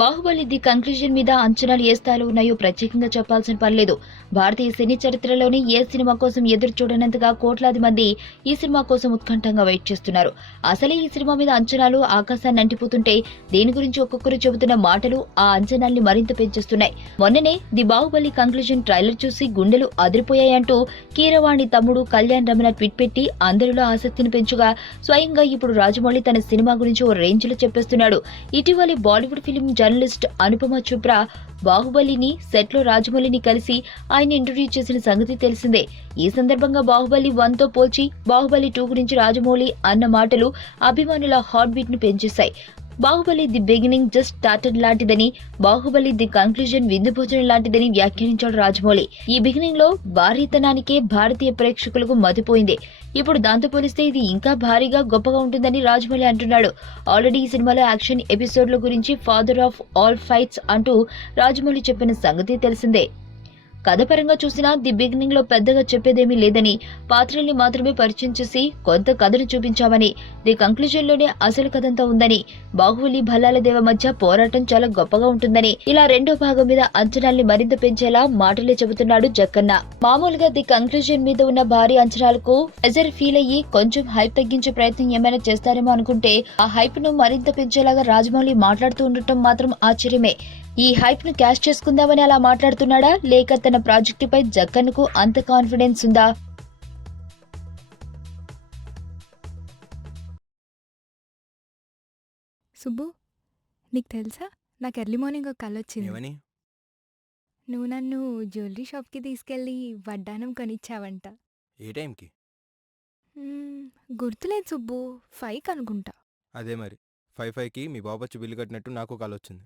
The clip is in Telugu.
బాహుబలి ది కంక్లూజన్ మీద అంచనాలు ఏ స్థాయిలో ఉన్నాయో ప్రత్యేకంగా చెప్పాల్సిన పనిలేదు. భారతీయ సినీ చరిత్రలోని ఏ సినిమా కోసం ఎదురు చూడనంతగా కోట్లాది మంది ఈ సినిమా కోసం ఉత్కంఠంగా వెయిట్ చేస్తున్నారు. అసలే ఈ సినిమా మీద అంచనాలు ఆకాశాన్ని అంటిపోతుంటే దీని గురించి ఒక్కొక్కరు చెబుతున్న మాటలు ఆ అంచనాల్ని మరింత పెంచేస్తున్నాయి. మొన్ననే ది బాహుబలి కంక్లూజన్ ట్రైలర్ చూసి గుండెలు అదిరిపోయాయంటూ కీరవాణి తమ్ముడు కళ్యాణ్ రమణ ట్వీట్ పెట్టి అందరిలో ఆసక్తిని పెంచుగా స్వయంగా ఇప్పుడు రాజమౌళి తన సినిమా గురించి ఓ రేంజ్ లో చెప్పేస్తున్నాడు. ఇటీవలి Bollywood film journalist Anupama Chopra బాహుబలిని సెట్ లో రాజమౌళిని కలిసి ఆయన ఇంటర్వ్యూ చేసిన సంగతి తెలిసిందే. ఈ సందర్భంగా బాహుబలి 1 తో పోల్చి బాహుబలి 2 గురించి రాజమౌళి అన్న మాటలు అభిమానుల హార్ట్ బీట్ ను పెంచేశాయి. Baahubali the beginning just started లాంటిదని, బాహుబలి ది కంక్లూజన్ విందు భోజనం లాంటిదని వ్యాఖ్యానించాడు రాజమౌళి. ఈ బిగినింగ్ లో భారీతనానికే భారతీయ ప్రేక్షకులకు మతిపోయింది. ఇప్పుడు దాంతో పోలిస్తే ఇది ఇంకా భారీగా గొప్పగా ఉంటుందని రాజమౌళి అంటున్నాడు. ఆల్రెడీ ఈ సినిమాలో యాక్షన్ ఎపిసోడ్ల గురించి ఫాదర్ ఆఫ్ ఆల్ ఫైట్స్ అంటూ రాజమౌళి చెప్పిన సంగతి తెలిసిందే. కథపరంగా చూసినా ది బిగినింగ్ లో పెద్దగా చెప్పేదేమీ లేదని, పాత్రల్ని మాత్రమే పరిచయం చేసి కొంత కథను చూపించామని, ది కంక్లూజన్ లోనే అసలు కథంతా ఉందని, బాహుబలి భల్లాల దేవ మధ్య పోరాటం చాలా గొప్పగా ఉంటుందని, ఇలా రెండో భాగం మీద అంచనాల్ని మరింత పెంచేలా మాటలే చెబుతున్నాడు జక్కన్న. మామూలుగా ది కంక్లూజన్ మీద ఉన్న భారీ అంచనాలకు ప్రెజర్ ఫీల్ అయ్యి కొంచెం హైప్ తగ్గించే ప్రయత్నం ఏమైనా చేస్తారేమో అనుకుంటే ఆ హైప్ ను మరింత పెంచేలాగా రాజమౌళి మాట్లాడుతూ ఉండటం మాత్రం ఆశ్చర్యమే. ఈ హైప్ ను క్యాష్ చేసుకుందామని అలా మాట్లాడుతున్నాడా, లేక తన ప్రాజెక్టుపై జక్కన్కు అంత కాన్ఫిడెన్స్ ఉందా? సుబ్బు, నీకు తెలుసా? నాకు ఎర్లీ మార్నింగ్ ఒక కల వచ్చింది. ఏమని? నువ్వు నన్ను జ్యువెలరీ షాప్కి తీసుకెళ్ళి వడ్డానం కొనిచ్చావంట. ఏ టైంకి? గుర్తులేదు సుబ్బు, 5 అనుకుంటా. అదే మరి 5:05కి మీ బాబు వచ్చి బిల్లు కట్టినట్టు నాకు కాల్ వచ్చింది.